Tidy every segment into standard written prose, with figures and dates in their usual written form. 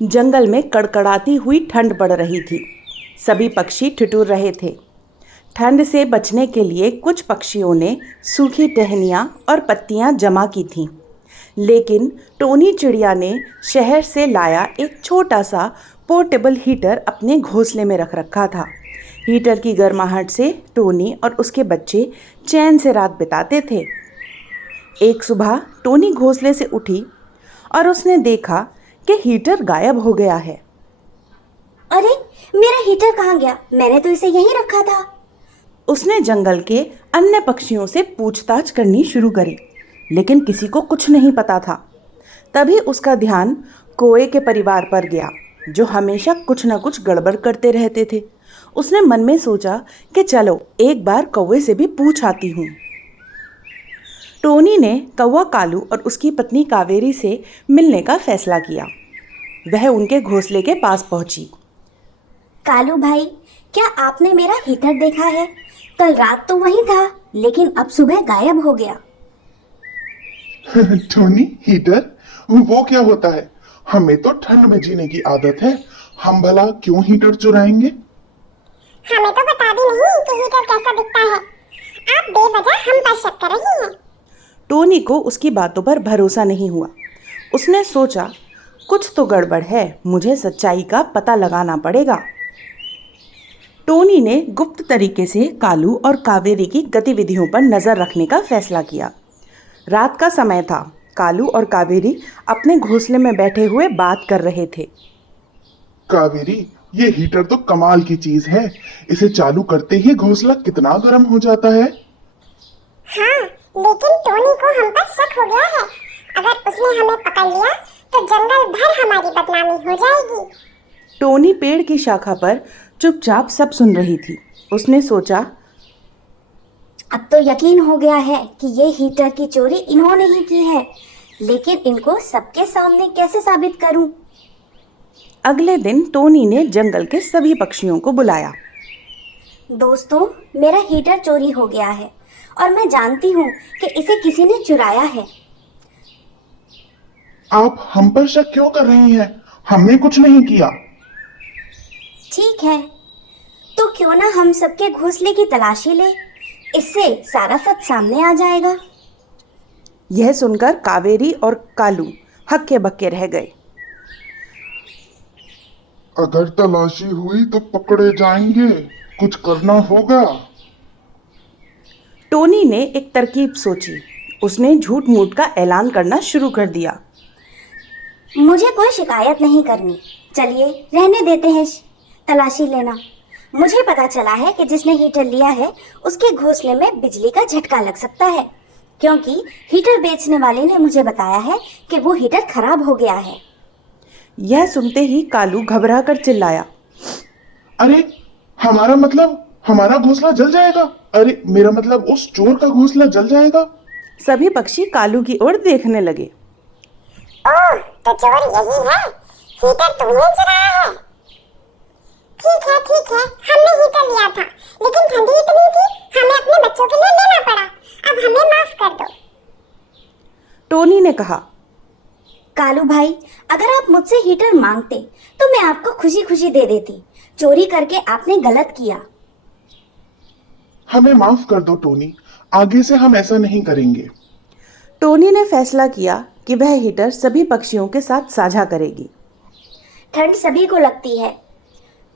जंगल में कड़कड़ाती हुई ठंड पड़ रही थी। सभी पक्षी ठिठुर रहे थे। ठंड से बचने के लिए कुछ पक्षियों ने सूखी टहनियाँ और पत्तियाँ जमा की थीं, लेकिन टोनी चिड़िया ने शहर से लाया एक छोटा सा पोर्टेबल हीटर अपने घोंसले में रख रखा था। हीटर की गर्माहट से टोनी और उसके बच्चे चैन से रात बिताते थे। एक सुबह टोनी घोंसले से उठी और उसने देखा कि हीटर गायब हो गया है। अरे, मेरा हीटर कहाँ गया? मैंने तो इसे यहीं रखा था। उसने जंगल के अन्य पक्षियों से पूछताछ करनी शुरू करी, लेकिन किसी को कुछ नहीं पता था। तभी उसका ध्यान कौवे के परिवार पर गया, जो हमेशा कुछ न कुछ गड़बड़ करते रहते थे। उसने मन में सोचा कि चलो एक बार कौवे से भी पूछ आती हूँ। टोनी ने कौवा कालू और उसकी पत्नी कावेरी से मिलने का फैसला किया। वह उनके घोंसले के पास पहुंची। कालू भाई, क्या आपने मेरा हीटर देखा है? कल रात तो वहीं था, लेकिन अब सुबह गायब हो गया। टोनी, हीटर वो क्या होता है? हमें तो ठंड में जीने की आदत है। हम भला क्यों हीटर चुराएंगे? हमें तो बता भी नहीं कि हीटर कैसा दिखता है। आप बेवजह हम पर शक कर रही हैं। टोनी को उसकी बातों पर भरोसा नहीं हुआ। उसने सोचा, कुछ तो गड़बड़ है, मुझे सच्चाई का पता लगाना पड़ेगा। टोनी ने गुप्त तरीके से कालू और कावेरी की गतिविधियों पर नज़र रखने का फैसला किया। रात का समय था। कालू और कावेरी अपने घोंसले में बैठे हुए बात कर रहे थे। कावेरी, ये हीटर तो कमाल की चीज है। इसे चालू करते ही घोंसला कितना गर्म हो जाता है। हाँ, लेकिन टोनी को हम पर शक हो गया है। अगर उसने हमें पकड़ लिया तो जंगल भर हमारी बदनामी हो जाएगी। टोनी पेड़ की शाखा पर चुपचाप सब सुन रही थी। उसने सोचा, अब तो यकीन हो गया है कि ये हीटर की चोरी इन्होंने ही की है, लेकिन इनको सबके सामने कैसे साबित करूं? अगले दिन टोनी ने जंगल के सभी पक्षियों को बुलाया। दोस्तों, मेरा हीटर चोरी हो गया है और मैं जानती हूँ कि इसे किसी ने चुराया है। आप हम पर शक क्यों कर रही हैं? हमने कुछ नहीं किया। ठीक है, तो क्यों ना हम सबके घोंसले की तलाशी ले? इससे सारा सच सामने आ जाएगा। यह सुनकर कावेरी और कालू हक्के बक्के रह गए। अगर तलाशी हुई तो पकड़े जाएंगे। कुछ करना होगा। टोनी ने एक तरकीब सोची। उसने झूठ मूठ का ऐलान करना शुरू कर दिया। मुझे कोई शिकायत नहीं करनी। चलिए, रहने देते हैं तलाशी लेना। मुझे पता चला है कि जिसने हीटर लिया है उसके घोंसले में बिजली का झटका लग सकता है, क्योंकि हीटर बेचने वाले ने मुझे बताया है कि वो हीटर खराब हो गया है। यह सुनते ही कालू घबरा कर चिल्लाया, अरे, हमारा घोंसला जल जाएगा। अरे, मेरा मतलब उस चोर का घोंसला जल जाएगा। सभी पक्षी कालू की ओर देखने लगे। ओह, तो चोर यही है। हीटर तुमने चुराया है। ठीक है, हमने हीटर लिया था, लेकिन ठंडी इतनी थी, हमें अपने बच्चों के लिए लेना पड़ा। अब हमें माफ कर दो। टोनी ने कहा, कालू भाई, अगर आप मुझसे हीटर मांगते तो मैं आपको खुशी खुशी दे देती। चोरी करके आपने गलत किया। हमें माफ कर दो टोनी। आगे से हम ऐसा नहीं करेंगे। टोनी ने फैसला किया कि वह हीटर सभी पक्षियों के साथ साझा करेगी। ठंड सभी को लगती है,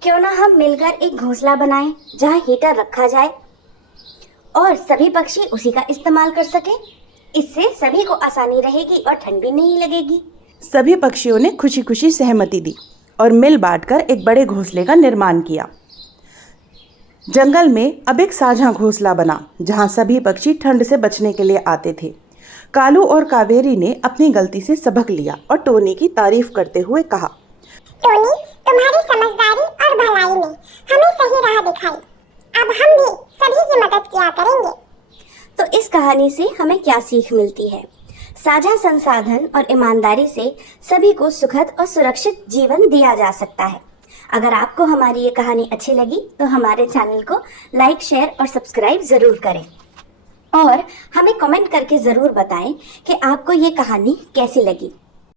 क्यों ना हम मिलकर एक घोंसला बनाएं जहां हीटर रखा जाए और सभी पक्षी उसी का इस्तेमाल कर सकें। इससे सभी को आसानी रहेगी और ठंड भी नहीं लगेगी। सभी पक्षियों ने खुशी खुशी सहमति दी और मिल बांटकर एक बड़े घोंसले का निर्माण किया। जंगल में अब एक साझा घोंसला बना जहां सभी पक्षी ठंड से बचने के लिए आते थे। कालू और कावेरी ने अपनी गलती से सबक लिया और टोनी की तारीफ करते हुए कहा, टोनी, तुम्हारी समझदारी और भलाई ने हमें सही राह दिखाई। अब हम भी सभी की मदद किया करेंगे। तो इस कहानी से हमें क्या सीख मिलती है? साझा संसाधन और ईमानदारी से सभी को सुखद और सुरक्षित जीवन दिया जा सकता है। अगर आपको हमारी ये कहानी अच्छी लगी तो हमारे चैनल को लाइक, शेयर और सब्सक्राइब ज़रूर करें और हमें कमेंट करके ज़रूर बताएं कि आपको ये कहानी कैसी लगी।